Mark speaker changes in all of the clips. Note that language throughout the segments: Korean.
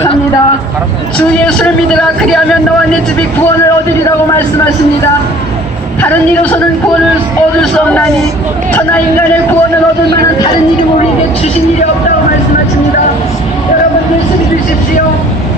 Speaker 1: 말씀하십니다. 주 예수를 믿으라 그리하면 너와 내 집이 구원을 얻으리라고 말씀하십니다. 다른 이로서는 구원을 얻을 수 없나니 천하 인간의 구원을 얻을 만한 다른 일이 우리에게 주신 일이 없다고 말씀하십니다. 여러분 예수 믿으십시오.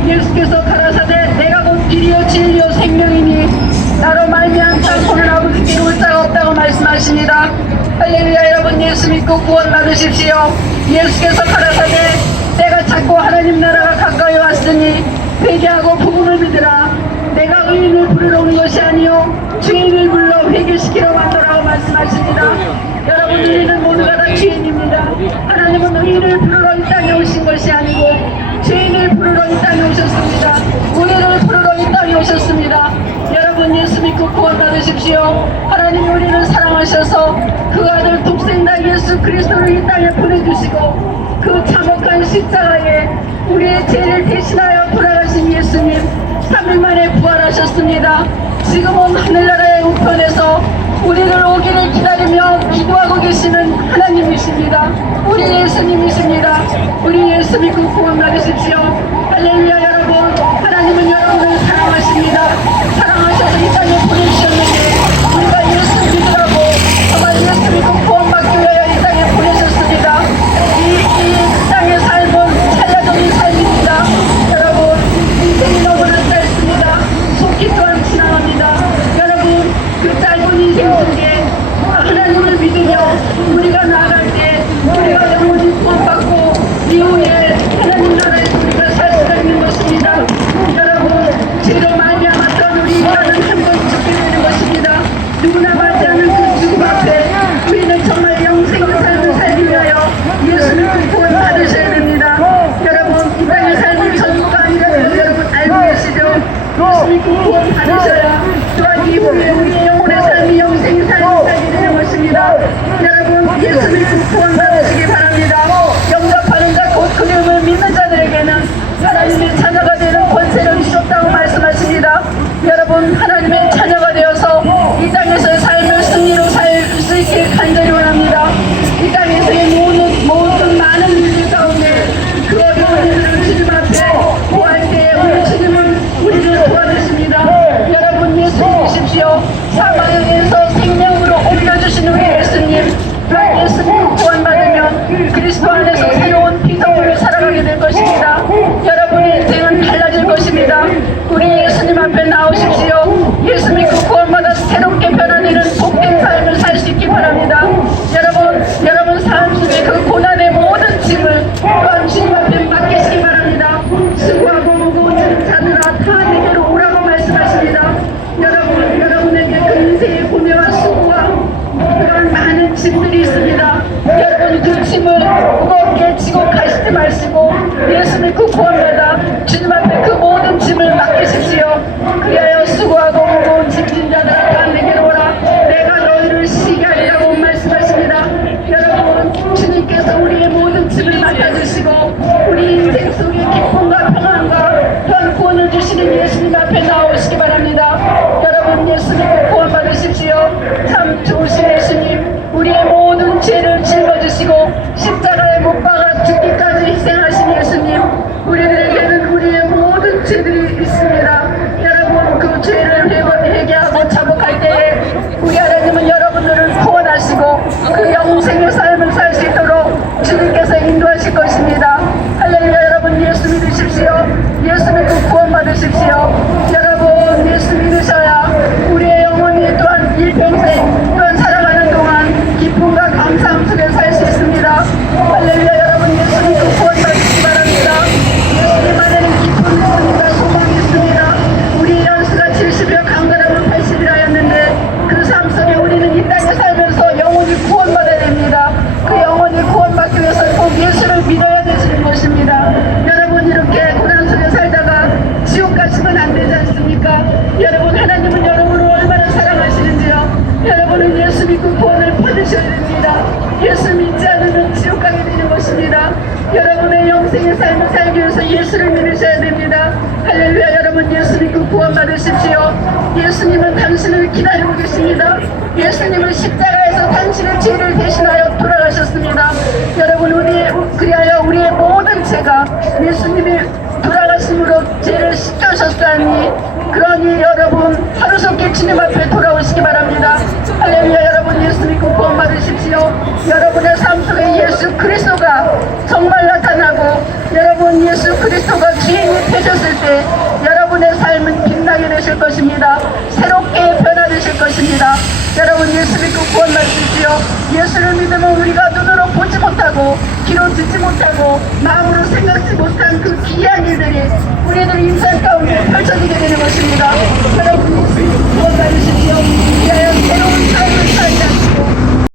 Speaker 1: 예수께서 가라사대 내가 곧 길이요 진리요 생명이니 나로 말미암지 않고는 아버지께 올 자가 없다고 말씀하십니다. 할렐루야 여러분 예수 믿고 구원 받으십시오. 예수께서 가라사대 내가 자꾸 하나님 나라가 가까이 왔으니 회개하고 복음을 믿으라. 내가 의인을 부르러 온 것이 아니요 죄인을 불러 회개시키러 왔노라고 말씀하십니다. 여러분 우리는 모두가 다 죄인입니다. 하나님은 의인을 부르러 이 땅에 오신 것이 아니고 죄인을 부르러 이 땅에 오셨습니다. 우리를 부르러 이 땅에 오셨습니다. 여러분 예수 믿고 구원 받으십시오. 하나님이 우리를 사랑하셔서 그 아들 독생자 예수 그리스도를 이 땅에 보내주시고 그 참혹한 십자가에 우리의 죄를 대신하여 돌아가신 예수님 3일 만에 부활하셨습니다. 지금은 하늘나라의 우편에서 우리를 오기를 기다리며 기도하고 계시는 하나님이십니다. 우리 예수님이십니다. 우리 예수 믿고 구원 받으십시오. 할렐루야 여러분. 하나님은 여러분을 사랑하십니다. 사랑하셔서 이 땅에 보내주셨는데 우리가 예수 믿으라고 정말 예수 믿고 구원받기 위하여 이 땅에 보내셨습니다. 이, 이 땅의 삶은 살려적인 삶입니다. 여러분 인생이 너무나 짧습니다. 속기 또한 지나갑니다. 여러분 그 짧은 인생 속에 하나님을 믿으며 우리가 나아갈 때 우리가 영원히 구원받고 이후에 하나님 나라에서 우리가 살 수가 있는 것입니다. 여러분 죄로 말미암았던 우리 인간은 한 번 죽게 되는 것입니다. 누구나 맞지 않는 그 죽음 앞에 우리는 정말 영생의 삶을 살기 위하여 예수님을 구원 받으셔야 됩니다. 여러분 이 땅의 삶은 전부가 아니라는 걸 여러분 알고 계시죠? 예수 믿고 구원 받으셔야 또한 이후에 우리의 영혼의 삶이 영생의 삶을 살게 되는 것입니다. 여러분 예수 믿고 구원 받으시기 바랍니다. 영접하는 자 곧 그림을 믿는 자들에게는 하나님의 자녀가 되는 권세를 주셨다고 말씀하십니다. 여러분 하나님의 자녀가 되어서 이 땅에서의 삶을 승리로 살 수 있게 간절히 원합니다. 이 땅에서의 모든 모든 많은 일들 가운데 그 어려운 일들을 주님 앞에 구할 때 우리 주님은 우리를 도와주십니다. 여러분 예수 믿으십시오. 사망에서 생명으로 옮겨주신 우리 예수님 그 예수님 구원받으면 그리스도 안에서 새로운 피조물을 살아가게 될 것입니다. 여러분의 인생은 달라질 것입니다. 우리 예수님 앞에 나오십시오. 예수 믿고 구원받아 새롭게 변화되는 복된 삶을 살 수 있기 바랍니다. 여러분, 여러분 삶 속에 그 고난의 모든 짐을 또한 주님 앞에 맡기시기 바랍니다. 수고하고 무거운 자들아 다 내게로 오라고 말씀하십니다. 여러분, 여러분에게 그 인생의 고뇌와 수고와 그런 많은 짐들이 있습니다. 그 짐을 무겁게 지고 가시지 마시고 예수 믿고 구원받아 주님 앞에 그 모든 짐을 맡기십시오. 그리하여 수고하고 무거운 짐진 자들아 다 내게로 오라. 내가 너희를 쉬게 하리라고 말씀하십니다. 여러분 주님께서 우리의 모든 짐을 맡아주시고 우리 인생 것입니다. 여러분의 영생의 삶을 살기 위해서 예수를 믿으셔야 됩니다. 할렐루야 여러분 예수 믿고 구원 받으십시오. 예수님은 당신을 기다리고 계십니다. 예수님은 십자가에서 당신의 죄를 대신하여 돌아가셨습니다. 여러분 우리의 그리하여 우리의 모든 죄가 예수님이 돌아가심으로 하나니 그러니 여러분 하루속히 주님 앞에 돌아오시기 바랍니다 할렐루야 여러분 예수 믿고 구원 받으십시오 그리스도가 주인이 되셨을 때 여러분의 삶은 빛나게 되실 것입니다. 새롭게 변화되실 것입니다. 여러분 예수 믿고 구원 받으시지요. 예수를 믿으면 우리가 눈으로 보지 못하고 귀로 듣지 못하고 마음으로 생각지 못한 그 귀한 일들이 우리들 인생 가운데 펼쳐지게 되는 것입니다. 여러분 예수 믿고 구원 받으시지요. 새로운 삶